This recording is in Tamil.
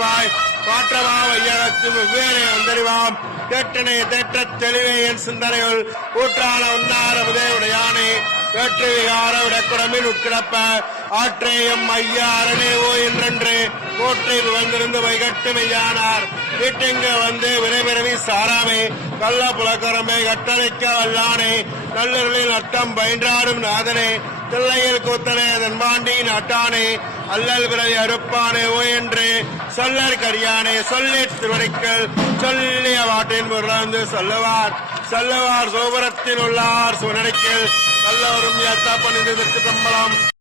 தருவாய் மாற்றமா வையகத்து வெவ்வேறு வந்தறிவாம் கேட்டனை தேற்றத் தெளிவே என் சிந்தனையுள் ஊற்றான உன்னார உதயுடையானே வேற்று விகார விடக்குடமில் உட்கிடப்ப ஆற்றேயம் ஐயா அரணேவோ என்றென்று கோற்றை புகழ்ந்திருந்து வைகட்டு மெய்யானார் வீட்டெங்கு வந்து விரைவிரவி சாராமே கள்ள புலக்கரமே கட்டளைக்க வல்லானே நல்லர்களில் நட்டம் பயின்றாடும் நாதனே தில்லையில் கூத்தனே தன்பாண்டி நாட்டானே அல்லல் விரை அறுப்பானே ஓ என்று சொல்லற் கரியானே சொல்லி திருவடிக்கள் சொல்லிய வாட்டின் பொருளாந்து சொல்லுவார் சோபரத்தில் உள்ளார் சுவனடிக்கில் நல்லவரும் ஏத்தா பணிந்ததற்கு சம்பளம்